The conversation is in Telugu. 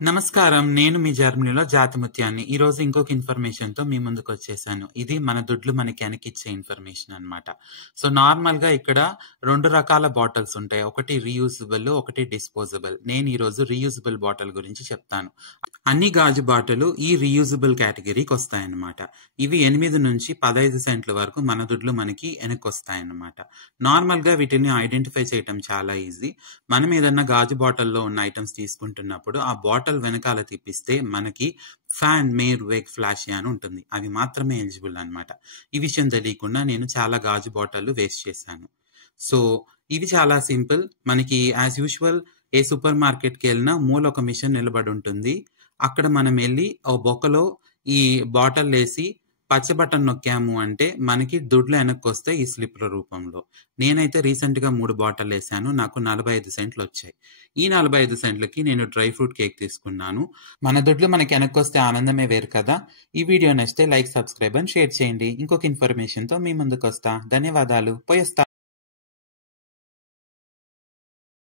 నమస్కారం. నేను మీ జర్మనీలో జాతిముత్యాన్ని. ఈరోజు ఇంకొక ఇన్ఫర్మేషన్‌తో మీ ముందుకొచ్చేసాను. ఇది మన దుడ్లు మనకి ఎనకిచ్చే ఇన్ఫర్మేషన్ అన్నమాట. సో, నార్మల్‌గా ఇక్కడ 2 రకాల బాటిల్స్ ఉంటాయి. ఒకటి రీయూజబుల్, ఒకటి డిస్పోజబుల్. నేను ఈరోజు రీయూజబుల్ బాటిల్ గురించి చెప్తాను. అన్ని గాజు బాటిలు ఈ రీయూజబుల్ కేటగిరీకి వస్తాయన్నమాట. ఇవి 8 నుంచి 15 సెంట్ల వరకు మన దుడ్లు మనకి ఎనకొస్తాయన్నమాట. నార్మల్‌గా వీటిని ఐడెంటిఫై చేయటం చాలా ఈజీ. మనం ఏదన్నా గాజు బాటిల్‌లో ఉన్న ఐటెమ్స్ తీసుకుంటున్నప్పుడు ఆ బాటిల్ వెనకాల తిప్పిస్తే మనకి ఫ్యాన్ మేర్ వేక్ ఫ్లాష్ అని ఉంటుంది. అవి మాత్రమే ఎలిజిబుల్ అన్నమాట. ఈ విషయం తెలియకుండా నేను చాలా గాజు బాటిల్ వేస్ట్ చేశాను. సో, ఇవి చాలా సింపుల్. మనకి యాజ్ యూజువల్ ఏ సూపర్ మార్కెట్‌కి వెళ్ళినా మూల ఒక మిషన్ నిలబడి ఉంటుంది. అక్కడ మనం వెళ్ళి ఓ బొక్కలో ఈ బాటిల్ వేసి పచ్చ బటన్ నొక్కాము అంటే మనకి దుడ్లు వెనక్కొస్తాయి ఈ స్లిప్ల రూపంలో. నేనైతే రీసెంట్‌గా 3 బాటిల్ వేసాను. నాకు 45 సెంట్లు వచ్చాయి. ఈ 45 సెంట్లకి నేను డ్రై ఫ్రూట్ కేక్ తీసుకున్నాను. మన దుడ్లు మనకి వెనక్కొస్తే ఆనందమే వేరు కదా! ఈ వీడియో నచ్చితే లైక్, సబ్స్క్రైబ్ అండ్ షేర్ చేయండి. ఇంకొక ఇన్ఫర్మేషన్‌తో మీ ముందుకొస్తా. ధన్యవాదాలు. పోయొస్తా.